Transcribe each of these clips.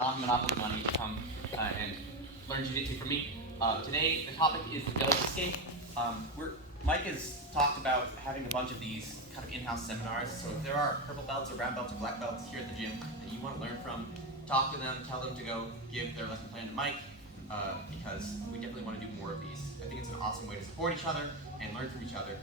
non-monopoly money to come and learn Jiu-Jitsu from me. Today, the topic is the ghost escape. Mike has talked about having a bunch of these kind of in-house seminars. So if there are purple belts or brown belts or black belts here at the gym that you want to learn from, talk to them, tell them to go give their lesson plan to Mike, because we definitely want to do more of these. I think it's an awesome way to support each other and learn from each other.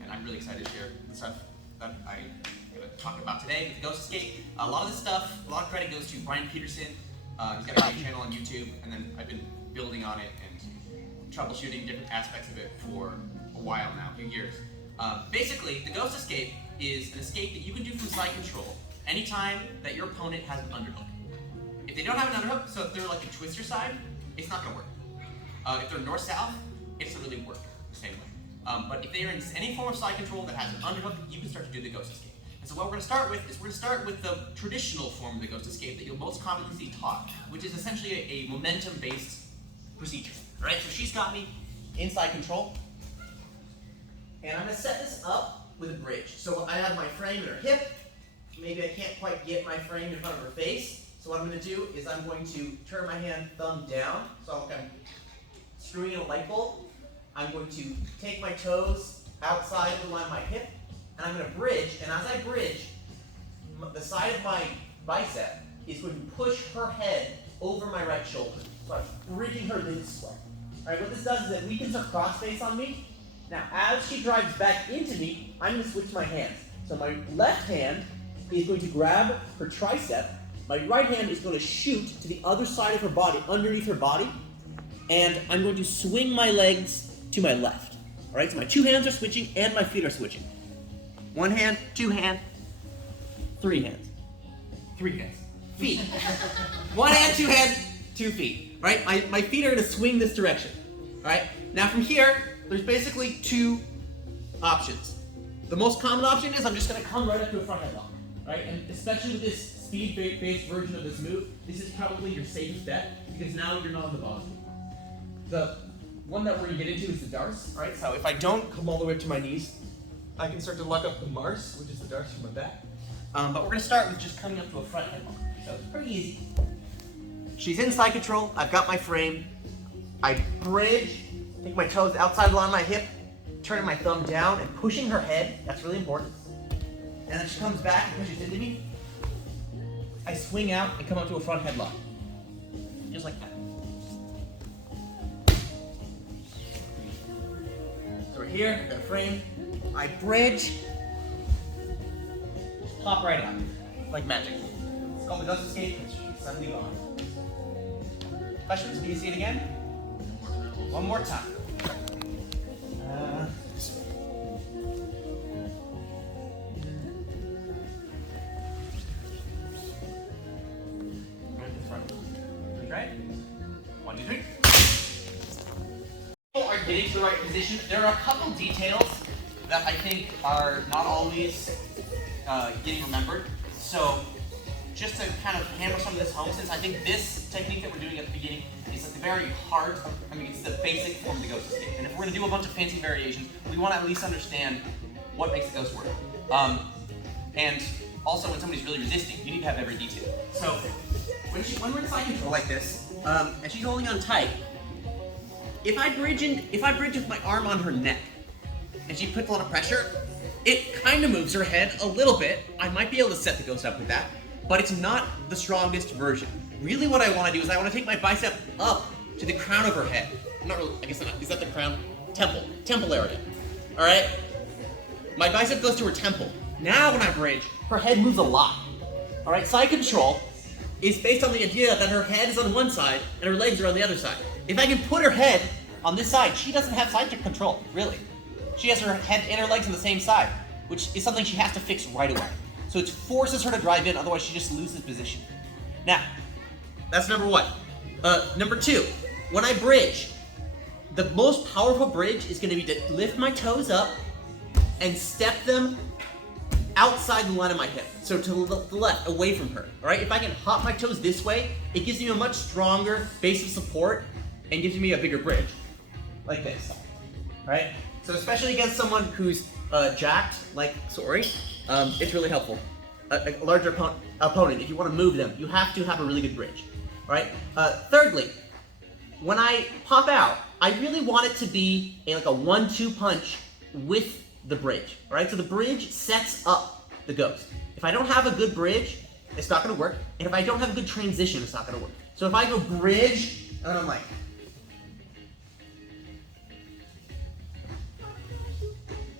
And I'm really excited to share the stuff that I'm going to talk about today with the Ghost Escape. A lot of this stuff, a lot of credit goes to Brian Peterson. He's got a great channel on YouTube, and then I've been building on it and troubleshooting different aspects of it for a while now, a few years. Basically, the Ghost Escape is an escape that you can do from side control anytime that your opponent has an underhook. If they don't have an underhook, so if they're like a twister side, it's not going to work. If they're north-south, it doesn't really work the same way. But if they're in any form of side control that has an underhook, you can start to do the Ghost Escape. And so what we're going to start with is we're going to start with the traditional form of the Ghost Escape that you'll most commonly see taught, which is essentially a momentum-based procedure. All right, so she's got me in side control, and I'm going to set this up with a bridge. So I have my frame in her hip. Maybe I can't quite get my frame in front of her face. So what I'm going to do is I'm going to turn my hand thumb down, so I'm screwing in a light bulb. I'm going to take my toes outside the line of my hip, and I'm going to bridge, and as I bridge, the side of my bicep is going to push her head over my right shoulder. So I'm bridging her this way. All right, what this does is it weakens her cross face on me. Now, as she drives back into me, I'm going to switch my hands. So my left hand is going to grab her tricep. My right hand is going to shoot to the other side of her body, underneath her body, and I'm going to swing my legs to my left. All right, so my two hands are switching and my feet are switching. One hand, two hand, three hands. Three hands. Feet. One hand, two feet. Right? My feet are going to swing this direction. All right? Now from here, there's basically two options. The most common option is I'm just going to come right up to a front headlock. Right? And especially with this speed-based version of this move, this is probably your safest bet because now you're not on the bottom. The one that we're going to get into is the darce. Right? So if I don't come all the way up to my knees, I can start to lock up the Mars, which is the darce from my back. But we're going to start with just coming up to a front headlock. So it's pretty easy. She's in side control. I've got my frame. I bridge, take my toes outside the line of my hip, turning my thumb down and pushing her head. That's really important. And then she comes back and pushes into me. I swing out and come up to a front headlock. Just like that. So we're here, I've got a frame. I bridge, just pop right out, like magic. It's called the Ghost Escape, and she's suddenly gone. Questions? Can you see it again? One more time. Right in front. Right? 1, 2, 3. People are getting to the right position. There are a couple details that I think are not always getting remembered. So just to kind of hammer some of this home, since I think this technique that we're doing at the beginning is at the very heart of, it's the basic form of the Ghost Escape. And if we're going to do a bunch of fancy variations, we want to at least understand what makes the ghost work. And also when somebody's really resisting, you need to have every detail. So when we're in side control like this, and she's holding on tight, if I bridge with my arm on her neck, and she puts a lot of pressure, it kind of moves her head a little bit. I might be able to set the ghost up with that, but it's not the strongest version. Really what I want to do is I want to take my bicep up to the crown of her head. Not really, I guess not, is that the crown? Temple area. All right? My bicep goes to her temple. Now when I bridge, her head moves a lot. All right, side control is based on the idea that her head is on one side and her legs are on the other side. If I can put her head on this side, she doesn't have side control, really. She has her head and her legs on the same side, which is something she has to fix right away. So it forces her to drive in, otherwise she just loses position. Now, that's number one. Number two, when I bridge, the most powerful bridge is going to be to lift my toes up and step them outside the line of my hip. So to the left, away from her. All right, if I can hop my toes this way, it gives me a much stronger base of support and gives me a bigger bridge, like this. All right? So especially against someone who's jacked, like Sorry, it's really helpful. a larger opponent, if you want to move them, you have to have a really good bridge. All right. Thirdly, when I pop out, I really want it to be like a 1-2 punch with the bridge. All right. So the bridge sets up the ghost. If I don't have a good bridge, it's not going to work. And if I don't have a good transition, it's not going to work. So if I go bridge, and then I'm like,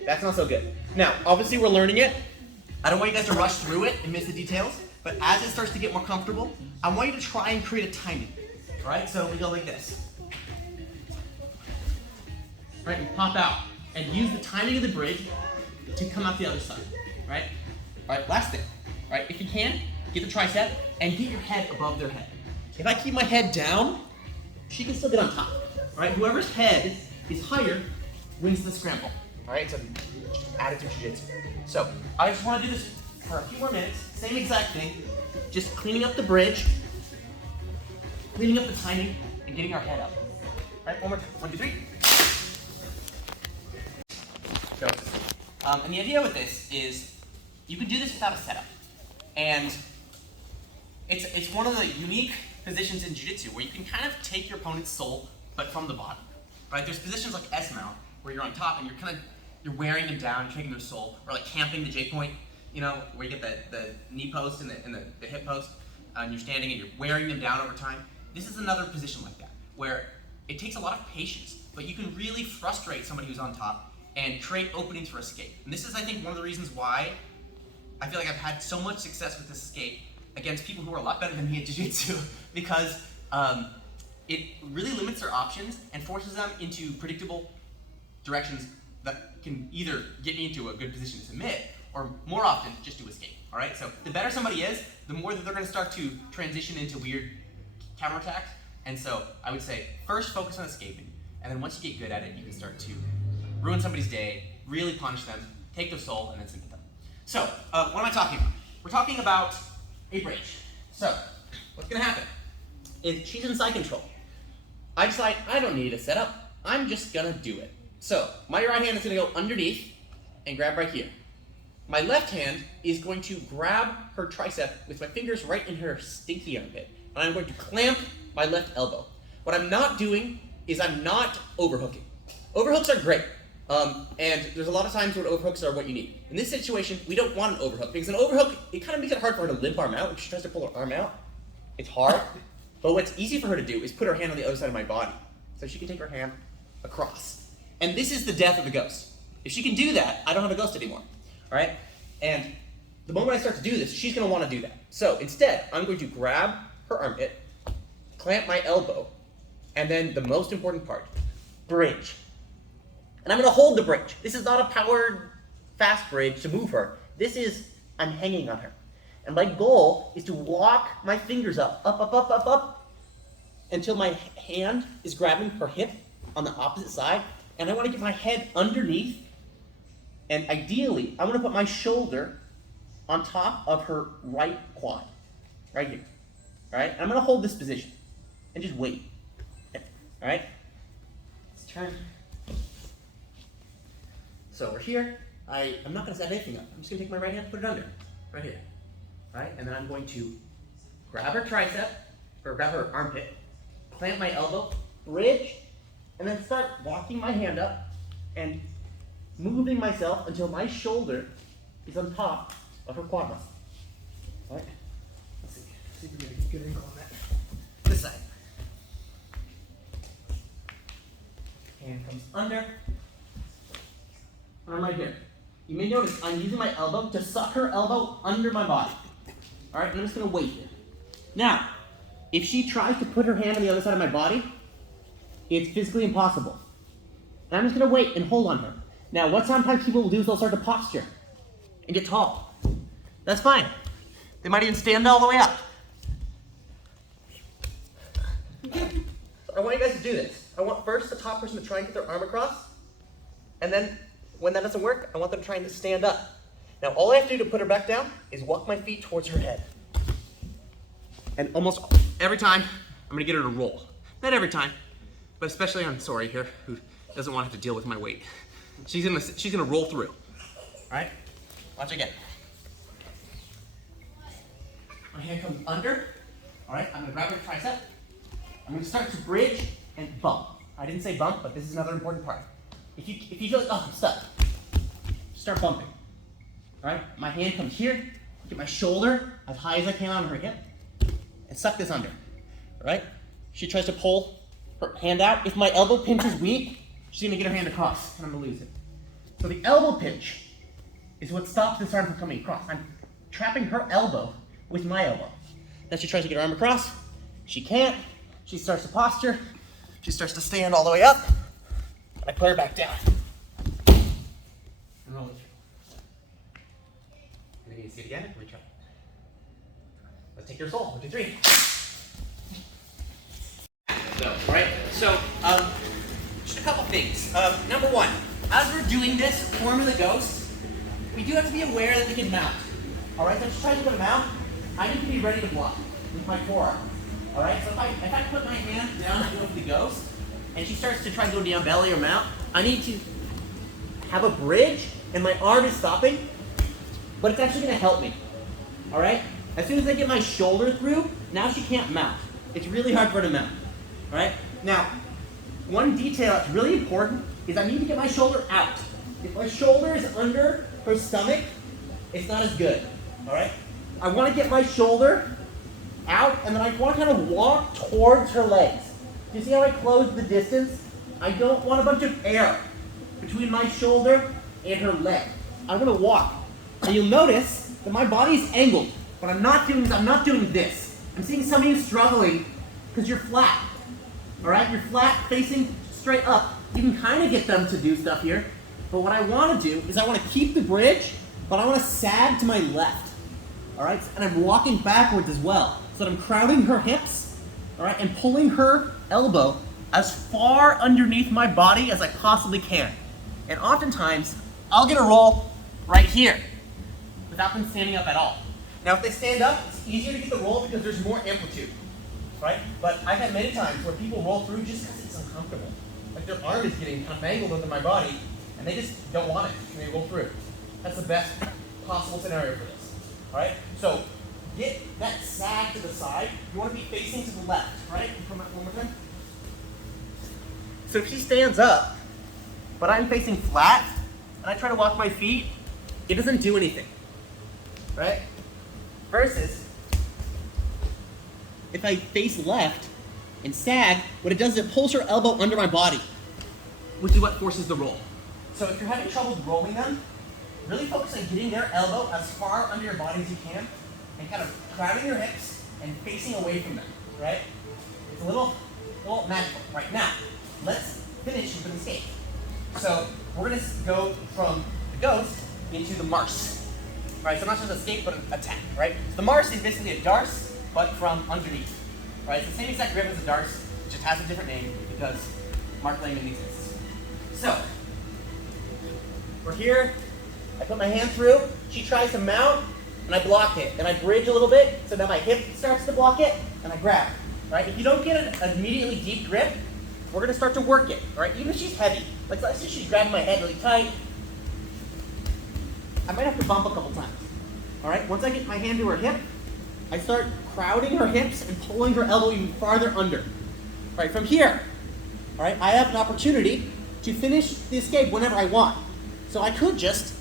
that's not so good. Now, obviously we're learning it. I don't want you guys to rush through it and miss the details, but as it starts to get more comfortable, I want you to try and create a timing. All right, so we go like this. All right, we pop out and use the timing of the bridge to come out the other side, right? All right, last thing. All right, if you can, get the tricep and get your head above their head. If I keep my head down, she can still get on top. All right, whoever's head is higher wins the scramble. All right, so add it to jiu-jitsu. So I just want to do this for a few more minutes. Same exact thing, just cleaning up the bridge, cleaning up the timing, and getting our head up. All right, one more time. 1, 2, 3. So, and the idea with this is you can do this without a setup. And it's one of the unique positions in jiu-jitsu where you can kind of take your opponent's soul, but from the bottom. Right? There's positions like S-mount where you're on top and you're wearing them down, you're taking their soul, or like camping the J-point, you know, where you get the knee post and the hip post, and you're standing and you're wearing them down over time. This is another position like that, where it takes a lot of patience, but you can really frustrate somebody who's on top and create openings for escape. And this is, I think, one of the reasons why I feel like I've had so much success with this escape against people who are a lot better than me at jiu-jitsu, because it really limits their options and forces them into predictable directions that can either get me into a good position to submit, or more often, just to escape, all right? So the better somebody is, the more that they're gonna start to transition into weird counterattacks. And so I would say, first focus on escaping, and then once you get good at it, you can start to ruin somebody's day, really punish them, take their soul, and then submit them. So, what am I talking about? We're talking about a bridge. So, what's gonna happen is she's in side control. I decide I don't need a setup, I'm just gonna do it. So, my right hand is gonna go underneath and grab right here. My left hand is going to grab her tricep with my fingers right in her stinky armpit. And I'm going to clamp my left elbow. What I'm not doing is I'm not overhooking. Overhooks are great. And there's a lot of times when overhooks are what you need. In this situation, we don't want an overhook, because an overhook, it kind of makes it hard for her to limp arm out. If she tries to pull her arm out, it's hard. But what's easy for her to do is put her hand on the other side of my body, so she can take her hand across. And this is the death of the ghost. If she can do that, I don't have a ghost anymore. All right? And the moment I start to do this, she's going to want to do that. So instead, I'm going to grab her armpit, clamp my elbow, and then the most important part, bridge. And I'm going to hold the bridge. This is not a powered, fast bridge to move her. This is, I'm hanging on her. And my goal is to walk my fingers up, until my hand is grabbing her hip on the opposite side. And I want to get my head underneath. And ideally, I want to put my shoulder on top of her right quad. Right here. All right? And I'm going to hold this position. And just wait. All right? Let's turn. So we're here. I'm not going to set anything up. I'm just going to take my right hand, put it under. Right here. Right? And then I'm going to grab her tricep, or grab her armpit, clamp my elbow, bridge, and then start walking my hand up and moving myself until my shoulder is on top of her quad muscle. All right? Let's see if we can get a good angle on that. This side. Hand comes under. Arm right here. You may notice I'm using my elbow to suck her elbow under my body. All right, and I'm just going to wait here. Now, if she tries to put her hand on the other side of my body, it's physically impossible. And I'm just going to wait and hold on her. Now, what sometimes people will do is they'll start to posture and get tall. That's fine. They might even stand all the way up. I want you guys to do this. I want first the top person to try and get their arm across, and then when that doesn't work, I want them trying to stand up. Now, all I have to do to put her back down is walk my feet towards her head. And almost every time, I'm going to get her to roll. Not every time, but especially on Sori here, who doesn't want to have to deal with my weight. She's gonna roll through. All right? Watch again. My hand comes under. All right, I'm gonna grab her tricep. I'm gonna start to bridge and bump. I didn't say bump, but this is another important part. If you feel like, oh, I'm stuck, start bumping. All right, my hand comes here, get my shoulder as high as I can on her hip, and suck this under. All right, she tries to pull her hand out. If my elbow pinch is weak, she's gonna get her hand across, and I'm gonna lose it. So the elbow pinch is what stops this arm from coming across. I'm trapping her elbow with my elbow. Then she tries to get her arm across. She can't. She starts to posture. She starts to stand all the way up. And I put her back down. And roll it through. And then you see it again. Retry. Let's take your soul. 1, 2, 3. So, just a couple things. Number one, as we're doing this, forming the ghost, we do have to be aware that we can mount. All right, so just try to put a mount. I need to be ready to block with my forearm. All right, so if I put my hand down and go for the ghost, and she starts to try to go down belly or mount, I need to have a bridge, and my arm is stopping, but it's actually gonna help me. All right, as soon as I get my shoulder through, now she can't mount. It's really hard for her to mount. All right, now, one detail that's really important is I need to get my shoulder out. If my shoulder is under her stomach, it's not as good. All right, I want to get my shoulder out, and then I want to kind of walk towards her legs. You see how I close the distance? I don't want a bunch of air between my shoulder and her leg. I'm going to walk. And you'll notice that my body's angled. What I'm not doing is I'm not doing this. I'm seeing some of you struggling because you're flat. All right, you're flat facing straight up. You can kind of get them to do stuff here. But what I want to do is I want to keep the bridge, but I want to sag to my left. All right, and I'm walking backwards as well. So that I'm crowding her hips, all right, and pulling her elbow as far underneath my body as I possibly can. And oftentimes, I'll get a roll right here without them standing up at all. Now, if they stand up, it's easier to get the roll because there's more amplitude, right? But I've had many times where people roll through just because it's uncomfortable. Like their arm is getting kind of mangled under my body, and they just don't want it, and they roll through. That's the best possible scenario for this, all right? So, get that sag to the side. You want to be facing to the left, right? One more time. So if she stands up, but I'm facing flat, and I try to walk my feet, it doesn't do anything, right? Versus, if I face left and sag, what it does is it pulls her elbow under my body, which is what forces the roll. So if you're having trouble rolling them, really focus on getting their elbow as far under your body as you can, and kind of crowding your hips and facing away from them, right? It's a little magical. Right, now, let's finish with an escape. So we're gonna go from the ghost into the marse. Right, so not just escape, but an attack, right? So the marse is basically a darce, but from underneath, right? It's the same exact grip as a darce, it just has a different name because Mark Layman exists. So, we're here, I put my hand through, she tries to mount, and I block it, and I bridge a little bit, so now my hip starts to block it, and I grab, right? If you don't get an immediately deep grip, we're gonna start to work it, right? Even if she's heavy, like let's say she's grabbing my head really tight, I might have to bump a couple times, all right? Once I get my hand to her hip, I start crowding her hips and pulling her elbow even farther under. All right, from here, all right, I have an opportunity to finish the escape whenever I want. So I could just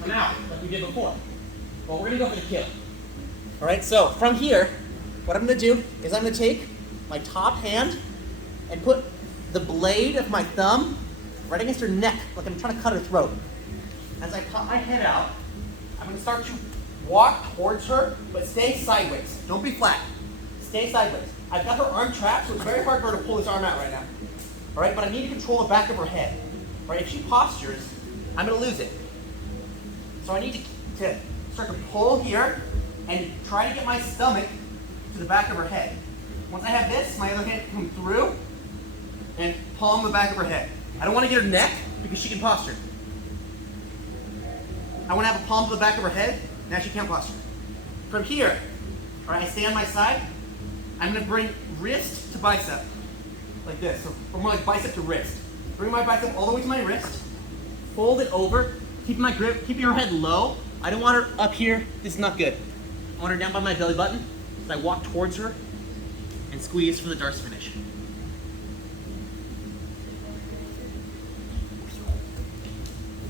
come out like we did before. Well, we're gonna go for the kill. All right, so from here, what I'm gonna do is I'm gonna take my top hand and put the blade of my thumb right against her neck, like I'm trying to cut her throat. As I pop my head out, I'm gonna start to walk towards her, but stay sideways. Don't be flat. Stay sideways. I've got her arm trapped, so it's very hard for her to pull this arm out right now. All right, but I need to control the back of her head. All right, if she postures, I'm gonna lose it. So I need to start to pull here and try to get my stomach to the back of her head. Once I have this, my other hand can come through and palm the back of her head. I don't want to get her neck because she can posture. I want to have a palm to the back of her head. Now she can't posture. From here, all right, I stay on my side. I'm going to bring wrist to bicep, like this. So more like bicep to wrist. Bring my bicep all the way to my wrist. Fold it over. Keep my grip. Keep your head low. I don't want her up here. This is not good. want her down by my belly button. So I walk towards her and squeeze for the darts finish.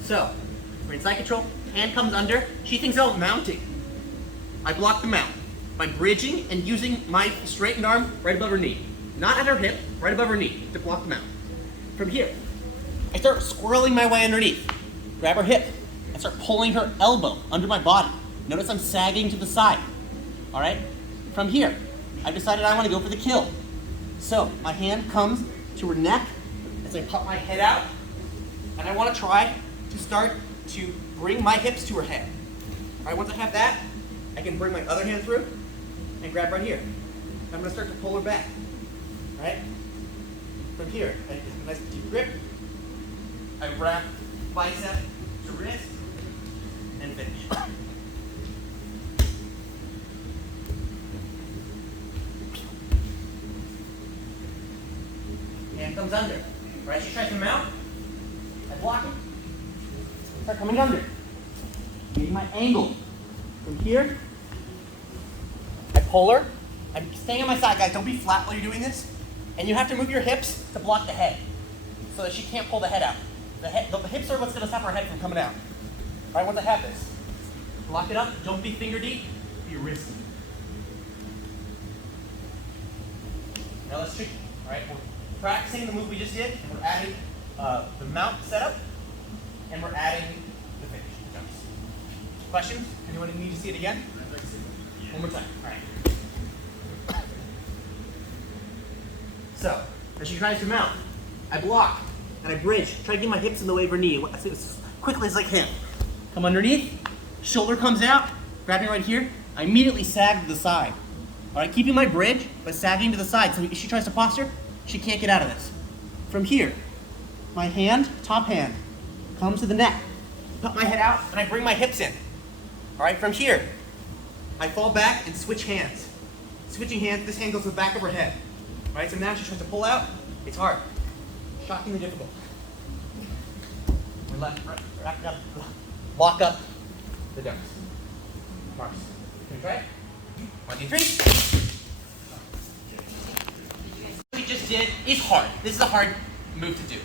So, we're in side control, hand comes under. She thinks, oh, mounting. I block the mount by bridging and using my straightened arm right above her knee. Not at her hip, right above her knee to block the mount. From here, I start squirreling my way underneath. Grab her hip and start pulling her elbow under my body. Notice I'm sagging to the side, all right? From here, I've decided I want to go for the kill. So my hand comes to her neck as I pop my head out, and I want to try to start to bring my hips to her head. All right, once I have that, I can bring my other hand through and grab right here. I'm going to start to pull her back, all right? From here, I get a nice deep grip. I wrap bicep to wrist and finish. Hand comes under. Right, she tries to mount. I block it. Start coming under. Getting my angle. From here, I pull her. I'm staying on my side, guys. Don't be flat while you're doing this. And you have to move your hips to block the head so that she can't pull the head out. The hips are what's going to stop her head from coming out. All right, once I have this, lock it up. Don't be finger deep. Be wrist deep. Now let's trick. All right, we're practicing the move we just did. And we're adding the mount setup, and we're adding the finish jumps. Questions? Anyone need to see it again? One more time. All right. So, as she tries to mount, I block and I bridge. Try to get my hips in the way of her knee as quickly as I can. Come underneath, shoulder comes out, grab me right here. I immediately sag to the side. All right, keeping my bridge, but sagging to the side. So if she tries to posture, she can't get out of this. From here, my hand, top hand, comes to the neck. Put my head out and I bring my hips in. All right, from here, I fall back and switch hands. Switching hands, this hand goes to the back of her head. All right, so now she tries to pull out. It's hard. Shockingly difficult. We're left, right, up, lock up the dumps. Mars. Can we try it? 1, 2, 3. What we just did is hard. This is a hard move to do.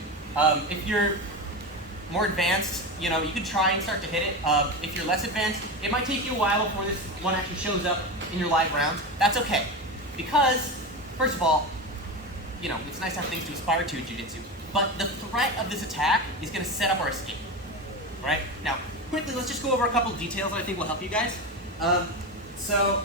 If you're more advanced, you can try and start to hit it. If you're less advanced, it might take you a while before this one actually shows up in your live rounds. That's okay. Because, first of all, it's nice to have things to aspire to in Jiu-Jitsu. But the threat of this attack is going to set up our escape. Right? Now, quickly, let's just go over a couple of details that I think will help you guys. So,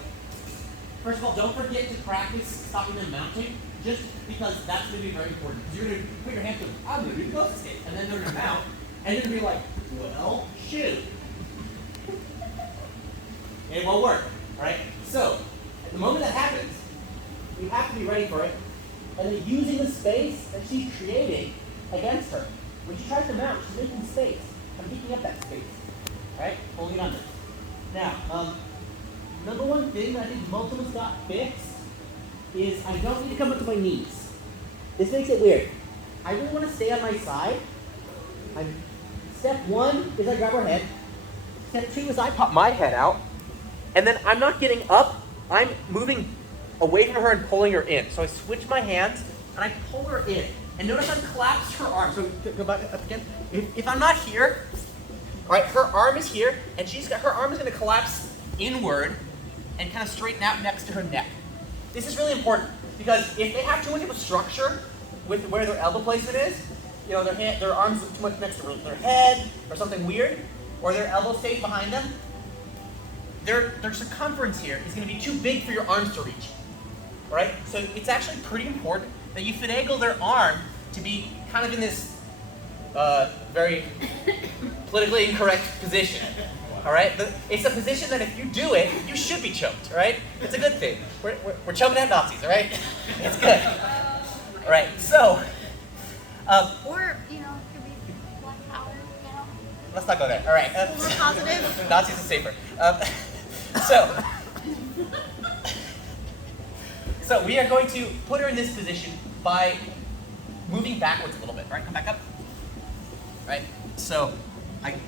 first of all, don't forget to practice stopping them mounting, just because that's going to be very important. Because you're going to put your hand through, I'm going to do the ghost escape, and then they're going to mount, and you're going to be like, well, shoot. It won't work. All right? So, at the moment that happens, you have to be ready for it. And then using the space that she's creating against her. When she tries to mount, she's making space. I'm picking up that space. Right? Holding it under. Now, number one thing that I think most of us got fixed is I don't need to come up to my knees. This makes it weird. I really want to stay on my side. Step 1 is I grab her head. Step 2 is I pop my head out. And then I'm not getting up. I'm moving away from her and pulling her in. So I switch my hands and I pull her in. And notice I've collapsed her arm. So go back up again. If I'm not here, all right, her arm is here, and her arm is going to collapse inward and kind of straighten out next to her neck. This is really important because if they have too much of a structure with where their elbow placement is, their arms too much next to their head or something weird, or their elbow stays behind them, their circumference here is going to be too big for your arms to reach. All right? So it's actually pretty important that you finagle their arm to be kind of in this very politically incorrect position. All right? It's a position that if you do it, you should be choked. All right? It's a good thing. We're choking at Nazis. All right? It's good. All right. So. Or could be Black Power. Let's not go there. All right. More positive. Nazis is safer. So we are going to put her in this position by moving backwards a little bit. All right, come back up. All right, so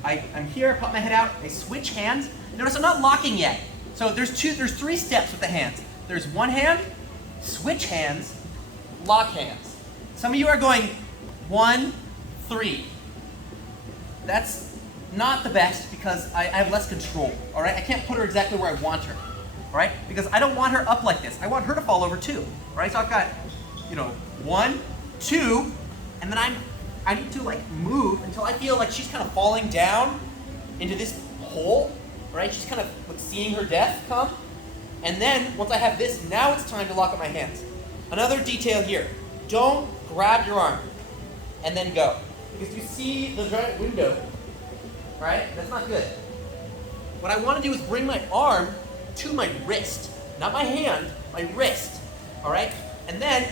I'm here, pop my head out, I switch hands. Notice I'm not locking yet. So there's three steps with the hands. There's one hand, switch hands, lock hands. Some of you are going 1, 3. That's not the best because I have less control, all right? I can't put her exactly where I want her, all right? Because I don't want her up like this. I want her to fall over too, all right? So I've got, 1, 2, and then I need to like move until I feel like she's kind of falling down into this hole, right? She's kind of like seeing her death come. And then once I have this, now it's time to lock up my hands. Another detail here, don't grab your arm and then go. Because you see the giant window, right? That's not good. What I want to do is bring my arm to my wrist, not my hand, my wrist, all right? And then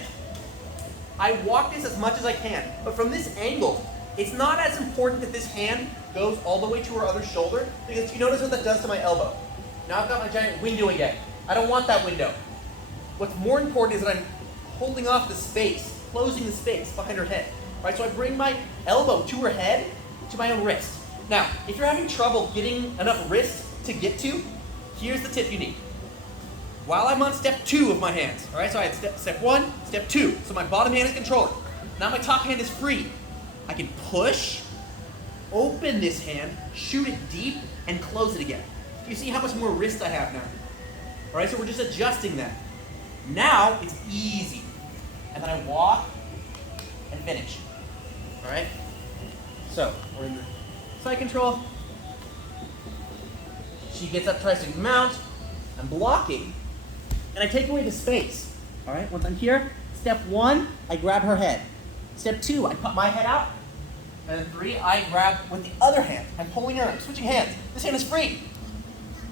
I walk this as much as I can, but from this angle, it's not as important that this hand goes all the way to her other shoulder, because you notice what that does to my elbow. Now I've got my giant window again. I don't want that window. What's more important is that I'm holding off the space, closing the space behind her head. Right? So I bring my elbow to her head, to my own wrist. Now, if you're having trouble getting enough wrist to get to, here's the tip you need. While I'm on step 2 of my hands, all right? So I had step 1, step 2. So my bottom hand is controlling. Now my top hand is free. I can push, open this hand, shoot it deep, and close it again. Do you see how much more wrist I have now? All right, so we're just adjusting that. Now it's easy. And then I walk and finish. All right? So we're in the side control. She gets up, tries to mount. I'm blocking. And I take away the space. All right, once I'm here, step 1, I grab her head. Step 2, I put my head out. And then 3, I grab with the other hand. I'm pulling her, I'm switching hands. This hand is free.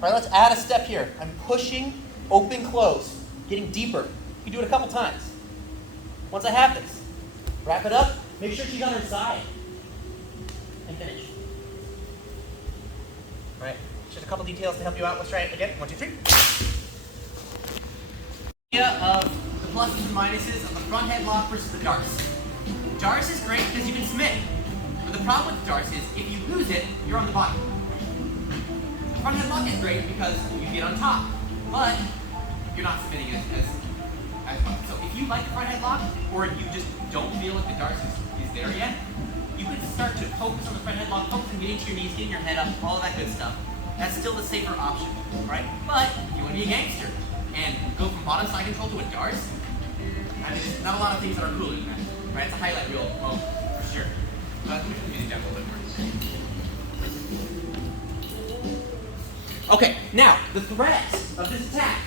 All right, let's add a step here. I'm pushing, open, close, getting deeper. You can do it a couple times. Once I have this, wrap it up, make sure she's on her side, and finish. All right, just a couple details to help you out. Let's try it again. 1, 2, 3. Idea of the pluses and minuses of the front headlock versus the darce. Darce is great because you can submit. But the problem with darce is if you lose it, you're on the bottom. Front headlock is great because you get on top, but you're not submitting as well. So if you like the front headlock, or you just don't feel like the darce is there yet, you can start to focus on the front headlock, focus on getting to your knees, getting your head up, all of that good stuff. That's still the safer option, right? But if you want to be a gangster and go from bottom side control to a darce, I mean, there's not a lot of things that are cooler than that, right? It's a highlight reel, well, for sure. But we can do that a little bit more. Okay, now, the threats of this attack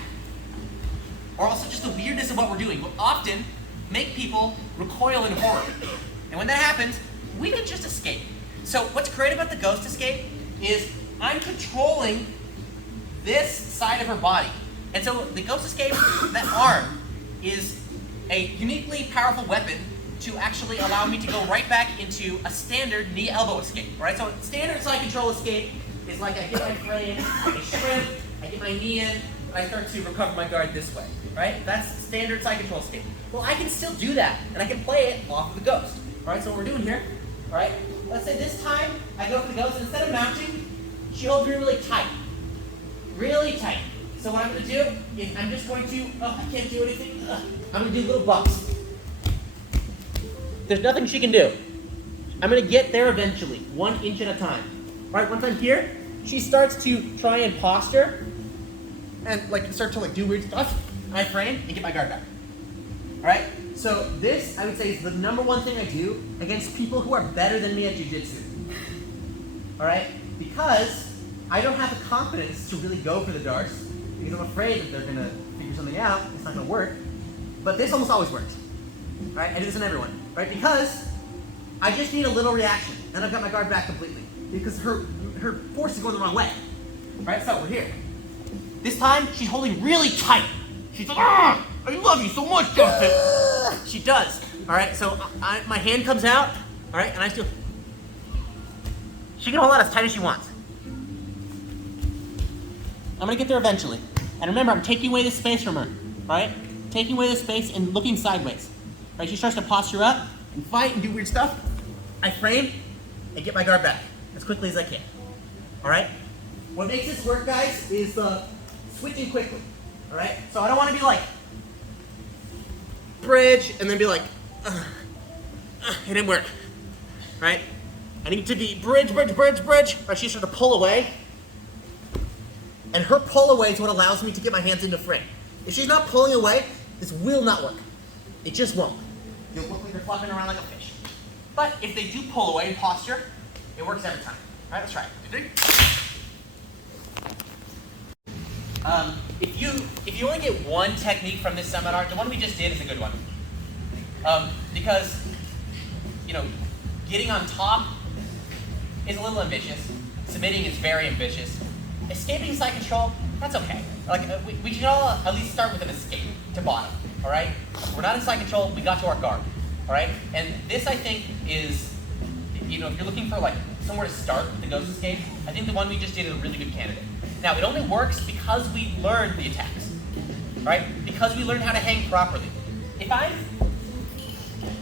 are also just the weirdness of what we're doing. We'll often make people recoil in horror. And when that happens, we can just escape. So what's great about the ghost escape is I'm controlling this side of her body. And so the ghost escape, that arm, is a uniquely powerful weapon to actually allow me to go right back into a standard knee elbow escape. Right? So standard side control escape is like I get my frame, I shrimp, I get my knee in, and I start to recover my guard this way. Right? That's standard side control escape. Well, I can still do that, and I can play it off of the ghost. All right, so what we're doing here, all right, let's say this time I go for the ghost, and instead of mounting, she holds me really tight. Really tight. So what I'm going to do is I'm just going to, I can't do anything. I'm going to do little bumps. There's nothing she can do. I'm going to get there eventually, 1 inch at a time. All right, once I'm here, she starts to try and posture and like start to like do weird stuff. I frame and get my guard back. All right, so this I would say is the #1 thing I do against people who are better than me at jiu-jitsu. All right, because I don't have the confidence to really go for the darce because I'm afraid that they're gonna figure something out. It's not gonna work. But this almost always works. All right, I do this on everyone. Right, because I just need a little reaction, and I've got my guard back completely because her force is going the wrong way. All right, so we're here. This time she's holding really tight. She's like, I love you so much, Justin. She does. All right, so my hand comes out, all right, and I still. She can hold out as tight as she wants. I'm gonna get there eventually. And remember, I'm taking away the space from her, all right? Taking away the space and looking sideways. Right? She starts to posture up and fight and do weird stuff. I frame and get my guard back as quickly as I can. All right? What makes this work, guys, is the switching quickly. All right? So I don't want to be like, bridge, and then be like, it didn't work. Right? I need to be bridge, bridge, bridge, bridge. Right? She starts to pull away. And her pull away is what allows me to get my hands into frame. If she's not pulling away, this will not work. It just won't. You'll look like you're flopping around like a fish. But if they do pull away in posture, it works every time. All right, let's try it. If you only get one technique from this seminar, the one we just did is a good one. Because, you know, getting on top is a little ambitious. Submitting is very ambitious. Escaping side control, that's okay. Like we should all at least start with an escape to bottom. All right, we're not in side control. We got to our guard. All right, and this I think is, you know, if you're looking for like somewhere to start with the ghost escape, I think the one we just did is a really good candidate. Now it only works because we learned the attacks, right? Because we learned how to hang properly. If I'm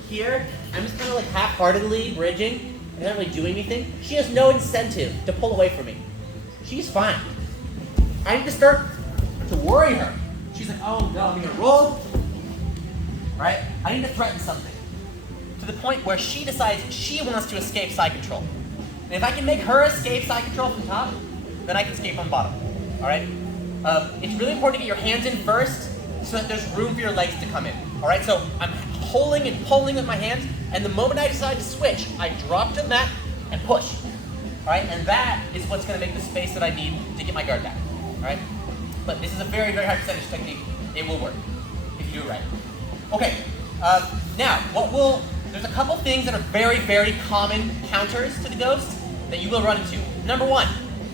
here, I'm just kind of like half-heartedly bridging and not really doing anything. She has no incentive to pull away from me. She's fine. I need to start to worry her. She's like, oh no, I'm gonna roll. Right? I need to threaten something. To the point where she decides she wants to escape side control. And if I can make her escape side control from top, then I can escape on bottom. Alright? It's really important to get your hands in first so that there's room for your legs to come in. Alright? So I'm holding and pulling with my hands, and the moment I decide to switch, I drop to the mat and push. Alright, and that is what's going to make the space that I need to get my guard back. Alright? But this is a very, very high percentage technique. It will work if you do it right. Okay, now, there's a couple things that are very, very common counters to the ghost that you will run into. Number one,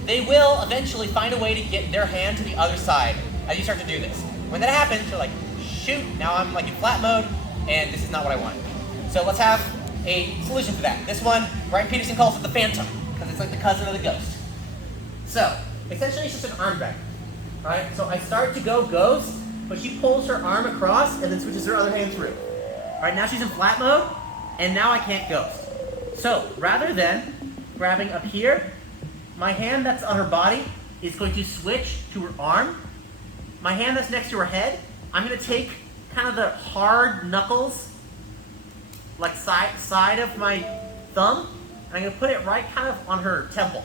they will eventually find a way to get their hand to the other side as you start to do this. When that happens, you're like, shoot, now I'm like in flat mode, and this is not what I wanted. So let's have a solution for that. This one, Brian Peterson calls it the phantom, because it's like the cousin of the ghost. So, essentially it's just an arm drag. Alright, so I start to go ghost, but she pulls her arm across and then switches her other hand through. Alright, now she's in flat mode, and now I can't ghost. So, rather than grabbing up here, my hand that's on her body is going to switch to her arm. My hand that's next to her head, I'm going to take kind of the hard knuckles, like side of my thumb, and I'm going to put it right kind of on her temple.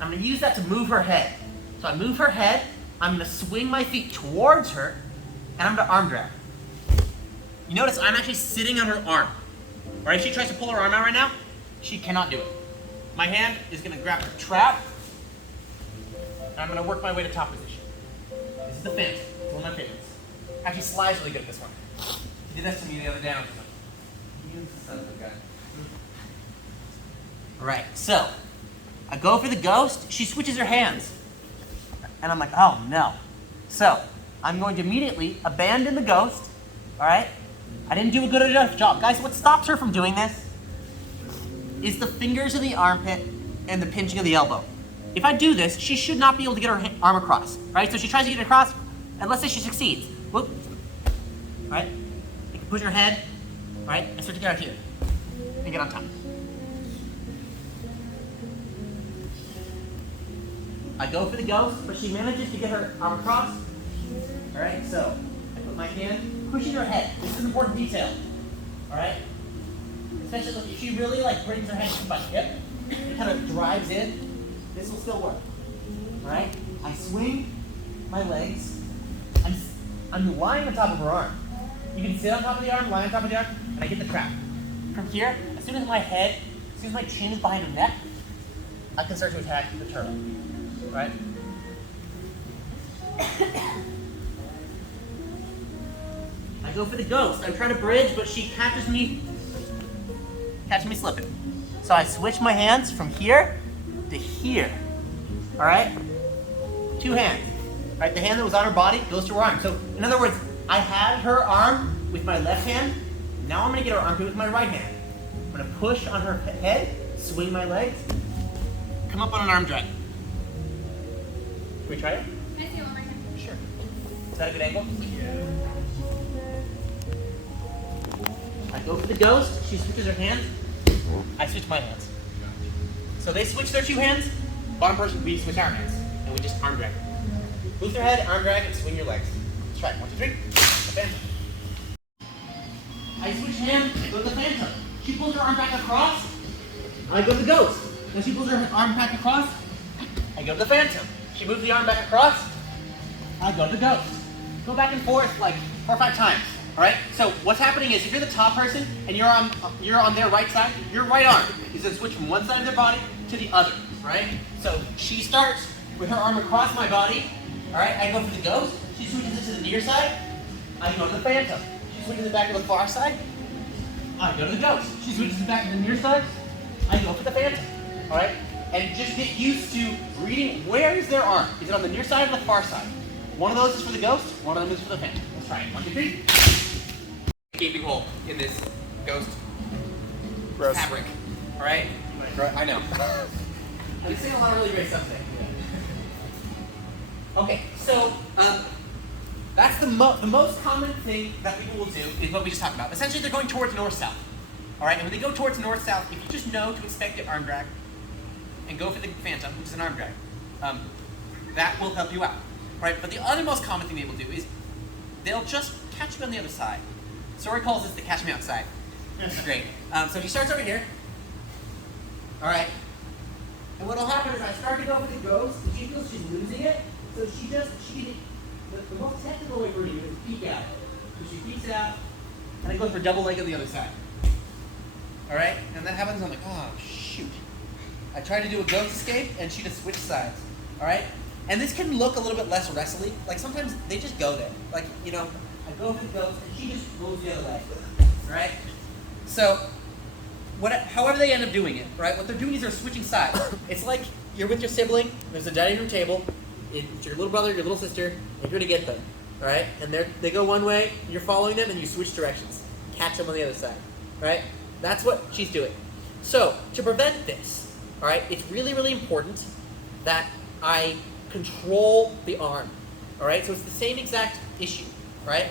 I'm going to use that to move her head. So I move her head, I'm going to swing my feet towards her, and I'm going to arm drag. You notice I'm actually sitting on her arm. Right? If she tries to pull her arm out right now, she cannot do it. My hand is going to grab her trap, and I'm going to work my way to top position. This is the fence. It's one of my favorites. Actually, Sly's really good at this one. He did that to me the other day. I was like, you son of a gun. Alright, so I go for the ghost. She switches her hands. And I'm like, oh no. So I'm going to immediately abandon the ghost. Alright? I didn't do a good enough job. Guys, what stops her from doing this is the fingers of the armpit and the pinching of the elbow. If I do this, she should not be able to get her arm across. Right? So she tries to get it across, and let's say she succeeds. Whoop. Alright? You can push her head. Alright? And start to get out here. And get on top. I go for the ghost, but she manages to get her arm across. Alright, so I put my hand pushing her head. This is an important detail. Alright? Especially if she really like brings her head to my hip, it kind of drives in, this will still work. Alright? I swing my legs. I'm lying on top of her arm. You can sit on top of the arm, lie on top of the arm, and I get the trap. From here, as soon as my chin is behind her neck, I can start to attack the turtle. Right? I go for the ghost. I'm trying to bridge, but she catches me slipping. So I switch my hands from here to here. Alright? Two hands. Alright, the hand that was on her body goes to her arm. So, in other words, I had her arm with my left hand. Now I'm going to get her armpit with my right hand. I'm going to push on her head, swing my legs, come up on an arm drag. Can we try it? Can I see it one more time? Sure. Is that a good angle? Yeah. I go for the ghost. She switches her hands. I switch my hands. So they switch their two hands. Bottom person, we switch our hands. And we just arm drag her. Boost your head, arm drag, and swing your legs. Let's try it. 1, 2, 3. The phantom. I switch hands, I go to the phantom. She pulls her arm back across, I go to the ghost. Then she pulls her arm back across, I go to the phantom. She moves the arm back across, I go to the ghost. Go back and forth like 4 or 5 times. Alright? So what's happening is if you're the top person and you're on their right side, your right arm is going to switch from one side of their body to the other. Right? So she starts with her arm across my body. Alright, I go for the ghost. She switches it to the near side. I go to the phantom. She switches it back to the far side. I go to the ghost. She switches it back to the near side. I go for the phantom. Alright? And just get used to reading where is their arm. Is it on the near side or the far side? One of those is for the ghost, one of them is for the phantom. Let's try it. 1, 2, 3. Gaping hole in this ghost Gross. fabric. Alright? I know. I'm saying a lot of really great stuff today. Okay, so that's the most common thing that people will do is what we just talked about. Essentially, they're going towards north-south. All right, and when they go towards north-south, if you just know to expect the arm drag and go for the phantom, which is an arm drag, that will help you out. All right, but the other most common thing they will do is they'll just catch you on the other side. Sori calls this the catch me outside. Great. So she starts over here. All right. And what'll happen is I start to go for the ghost, and she feels she's losing it. So the most technical way for you is peek out. So she peeks out, and I go for double leg on the other side. All right? And that happens, I'm like, oh, shoot. I try to do a ghost escape, and she just switched sides. All right? And this can look a little bit less wrestly. Like sometimes they just go there. Like, you know, I go for the ghost, and she just moves the other way. All right? So, however they end up doing it, right? What they're doing is they're switching sides. It's like you're with your sibling, there's a dining room table, it's your little brother, your little sister, and you're gonna get them, all right? And they go one way, you're following them, and you switch directions. Catch them on the other side, right? That's what she's doing. So, to prevent this, all right, it's really, really important that I control the arm, all right? So it's the same exact issue, right?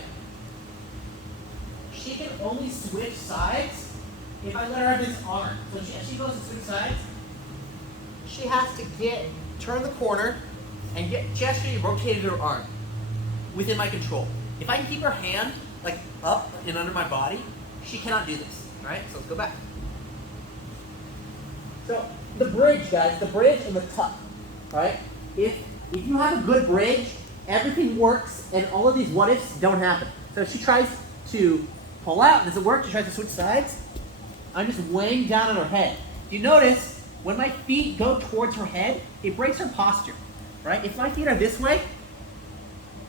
She can only switch sides if I let her have this arm. So as she goes to switch sides, she has to turn the corner and she actually rotated her arm within my control. If I can keep her hand like up and under my body, she cannot do this. All right, so let's go back. So the bridge, guys, the bridge and the tuck. All right, if you have a good bridge, everything works, and all of these what ifs don't happen. So if she tries to pull out, does it work? She tries to switch sides. I'm just weighing down on her head. You notice when my feet go towards her head, it breaks her posture, right? If my feet are this way,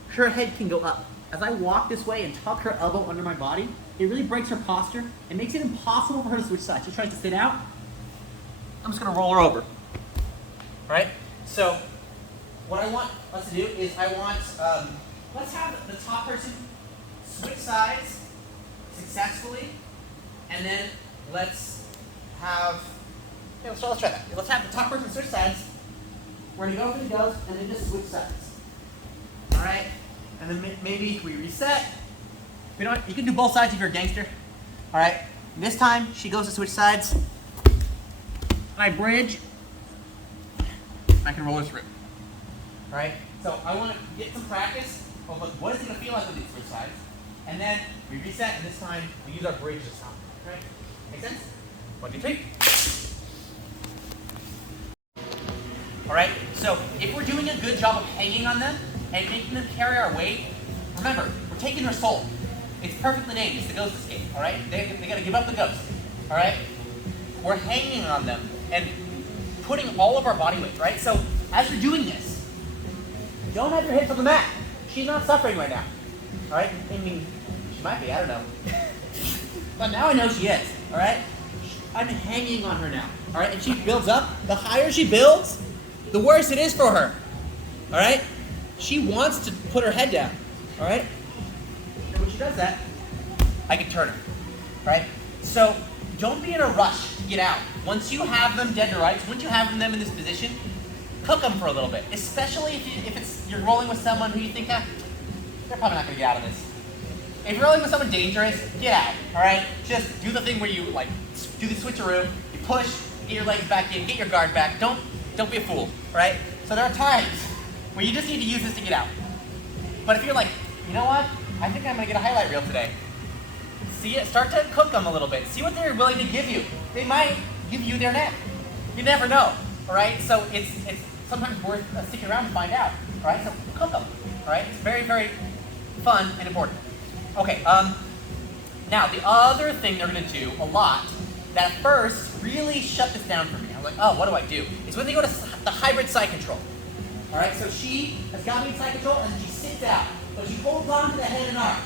her head can go up. As I walk this way and tuck her elbow under my body, it really breaks her posture and makes it impossible for her to switch sides. She tries to sit out, I'm just gonna roll her over, right? So what I want us to do is let's have the top person switch sides successfully, and then let's try that. Let's have the top person switch sides. We're gonna go for the ghost and then just switch sides. All right, and then maybe we reset. You know what? You can do both sides if you're a gangster. All right. And this time she goes to switch sides, and I bridge. I can roll her through. All right. So I want to get some practice of what is it gonna feel like when we switch sides, and then we reset. And this time we use our bridge this time. All right. Make sense? 1, 2, 3. All right, so if we're doing a good job of hanging on them and making them carry our weight, remember, we're taking their soul. It's perfectly named, it's the ghost escape, all right? They gotta give up the ghost, all right? We're hanging on them and putting all of our body weight, right? So as you're doing this, don't have your hips on the mat. She's not suffering right now, all right? I mean, she might be, I don't know. But now I know she is, all right? I'm hanging on her now, all right? And she builds up. The higher she builds, the worse it is for her, all right? She wants to put her head down, all right? And when she does that, I can turn her, all right? So don't be in a rush to get out. Once you have them dead to rights, once you have them in this position, cook them for a little bit, especially if you're rolling with someone who you think, they're probably not gonna get out of this. If you're rolling with someone dangerous, get out, all right? Just do the thing where you like do the switcheroo, you push, get your legs back in, get your guard back. Don't be a fool, right? So there are times where you just need to use this to get out. But if you're like, you know what? I think I'm gonna get a highlight reel today. See it, start to cook them a little bit. See what they're willing to give you. They might give you their neck. You never know, all right? So it's sometimes worth sticking around to find out, all right? So cook them, all right? It's very, very fun and important. Okay, now the other thing they're gonna do a lot that at first really shut this down for me. I was like, oh, what do I do? It's when they go to the hybrid side control. All right, so she has got me in side control and she sits out, but she holds on to the head and arm.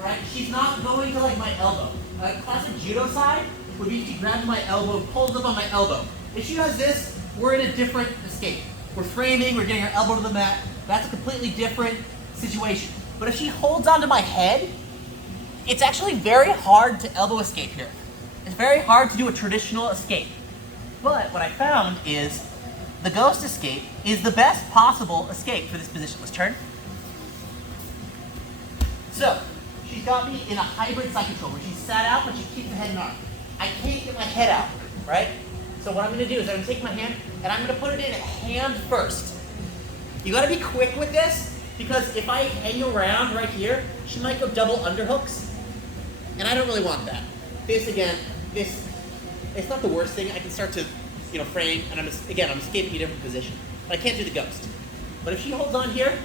Right? She's not going to like my elbow. A classic judo side would be she grabs my elbow, pulls up on my elbow. If she does this, we're in a different escape. We're framing, we're getting our elbow to the mat. That's a completely different situation. But if she holds onto my head, it's actually very hard to elbow escape here. It's very hard to do a traditional escape. But what I found is the ghost escape is the best possible escape for this position. Let's turn. So, she's got me in a hybrid side control where she's sat out, but she keeps the head and arm. I can't get my head out, right? So what I'm gonna do is I'm gonna take my hand and I'm gonna put it in hand first. You gotta be quick with this because if I hang around right here, she might go double underhooks. And I don't really want that. This again, it's not the worst thing. I can start to, frame and I'm escaping a different position. But I can't do the ghost. But if she holds on here,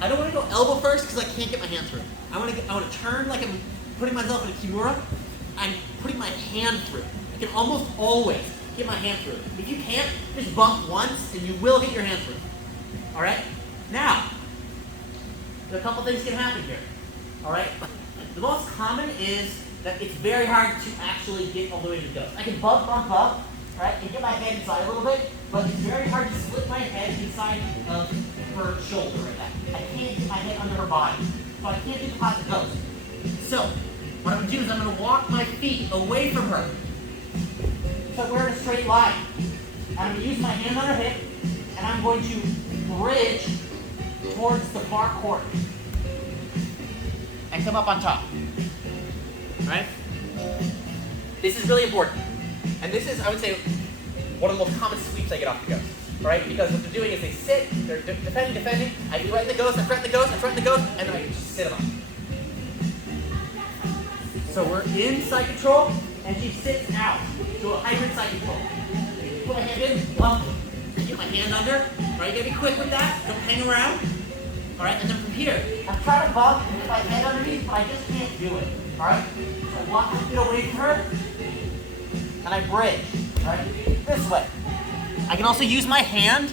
I don't want to go elbow first because I can't get my hand through. I want to turn like I'm putting myself in a kimura. I'm putting my hand through. I can almost always get my hand through. If you can't, just bump once and you will get your hand through. All right? Now, a couple things can happen here. All right? The most common is that it's very hard to actually get all the way to the ghost. I can bump, right, and get my head inside a little bit, but it's very hard to slip my head inside of her shoulder right now. I can't get my head under her body, so I can't get the classic ghost. So, what I'm going to do is I'm going to walk my feet away from her. So we're in a straight line. And I'm going to use my hand on her hip, and I'm going to bridge towards the far corner. And come up on top. Right? This is really important. And this is, I would say, one of the most common sweeps I get off the ghost. Right? Because what they're doing is they sit, they're defending, I threaten the ghost, I threaten the ghost, and then I just sit them up. So we're in side control, and she sits out. So a hybrid side control. Put my hand in, bump, get my hand under. Right? You gotta be quick with that, don't hang around. Alright, and then from here, I'm trying to bump and get my head underneath, but I just can't do it. Alright? So I walk a bit away from her, and I bridge. Right? This way. I can also use my hand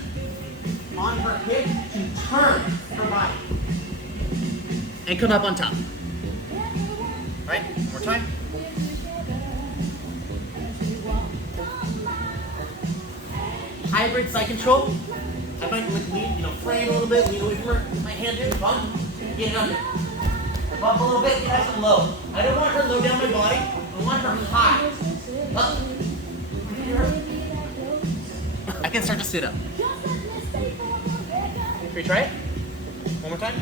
on her hip to turn her body. And come up on top. Alright, one more time. Hybrid side control. I might lean, frame a little bit, lean away from her, put my hand in, bump, get it under. Bump a little bit, get nice and low. I don't want her low down my body, I want her high. Up. I can start to sit up. Can we try it? One more time.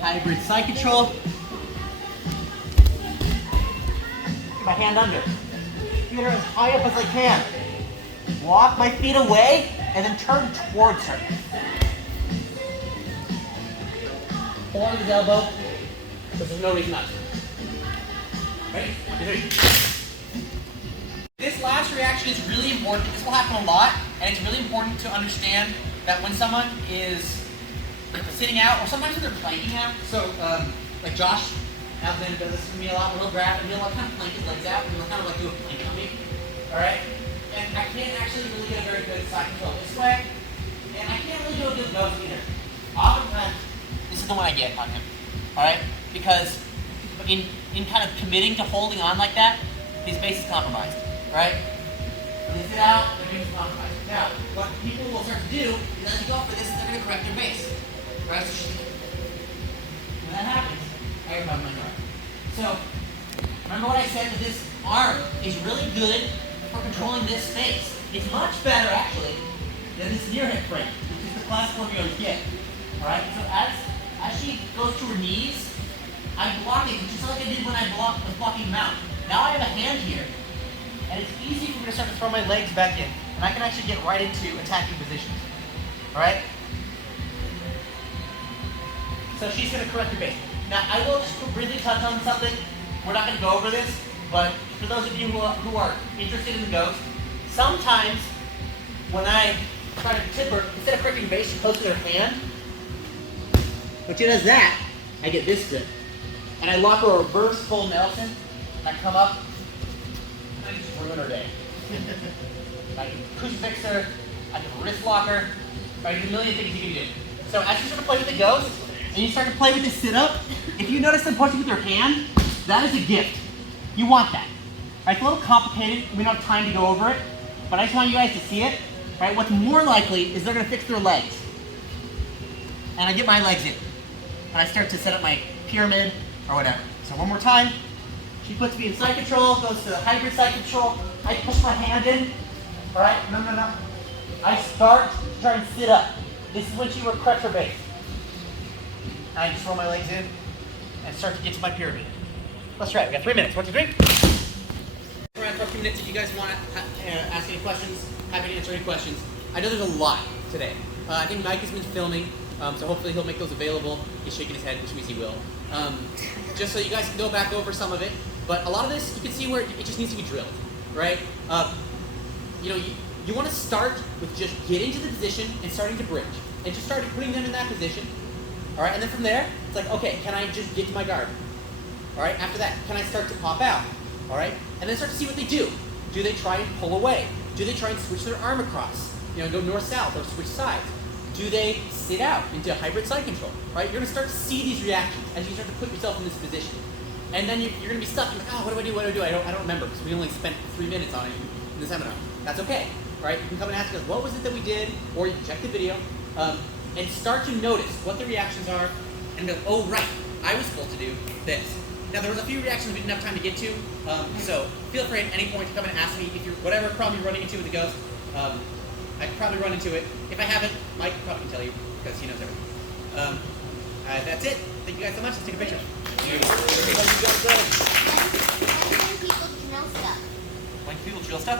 Hybrid side control. Get my hand under. Get her as high up as I can. Walk my feet away and then turn towards her. Pull on his elbow because there's no reason not to. Ready? 1, 2, 3. This last reaction is really important. This will happen a lot, and it's really important to understand that when someone is sitting out, or sometimes when they're planking out, so like Josh Alexander does this with me a lot, where he'll grab and he'll kind of plank his legs out, and he'll kind of like do a plank on me, alright? And I can't actually really get a very good side control this way, and I can't really do a good ghost either. Oftentimes, this is the one I get on him, alright? Because in kind of committing to holding on like that, his base is compromised, right? When they sit out, their base is compromised. Now, what people will start to do is as you go for this, they're going to correct their base, right? When that happens, I remember my arm. So, remember what I said that this arm is really good for controlling this space. It's much better, actually, than this near hip frame, which is the classic one we always get. Alright, so as she goes to her knees, I'm blocking, just like I did when I was blocking the mount. Now I have a hand here, and it's easy for me to start to throw my legs back in, and I can actually get right into attacking positions. All right? So she's going to correct your base. Now, I will just briefly touch on something. We're not going to go over this, but for those of you who are interested in the ghost, sometimes when I try to tip her, instead of correcting base, she closes her hand. When she does that, I get this grip. And I lock her a reverse full Nelson, and I come up, and I just ruin her day. I can crucifix her, I can wrist lock her, I can do a million things you can do. So as you start to play with the ghost, and you start to play with this sit-up, if you notice them pushing with their hand, that is a gift. You want that. Right? It's a little complicated, we don't have time to go over it, but I just want you guys to see it. Right? What's more likely is they're going to fix their legs. And I get my legs in. And I start to set up my pyramid or whatever. So one more time. She puts me in side control, goes to the hybrid side control. I push my hand in. All right? No. I start to try and sit up. This is when she would correct her base. And I just roll my legs in and start to get to my pyramid. Let's try it. We got 3 minutes. 1, 2, 3. We're around for a few minutes. If you guys want to ask any questions, happy to answer any questions. I know there's a lot today. I think Mike has been filming, so hopefully he'll make those available. He's shaking his head, which means he will. Just so you guys can go back over some of it. But a lot of this, you can see where it just needs to be drilled, right? You want to start with just getting to the position and starting to bridge. And just start putting them in that position. All right, and then from there, it's like, okay, can I just get to my guard? All right, after that, can I start to pop out? All right, and then start to see what they do. Do they try and pull away? Do they try and switch their arm across? Go north-south or switch sides? Do they sit out into hybrid side control? Right, you're gonna start to see these reactions as you start to put yourself in this position. And then you're gonna be stuck, you're like, oh, what do I do? I don't remember, because we only spent 3 minutes on it in the seminar. That's okay, right? You can come and ask us, what was it that we did? Or you can check the video, and start to notice what the reactions are, and go, oh, right, I was supposed to do this. Now, there was a few reactions we didn't have time to get to, so feel free at any point to come and ask me if you're, whatever problem you're running into with the ghost. I could probably run into it. If I haven't, Mike probably can tell you, because he knows everything. That's it. Thank you guys so much. Let's take a picture. When people drill stuff. When people drill stuff?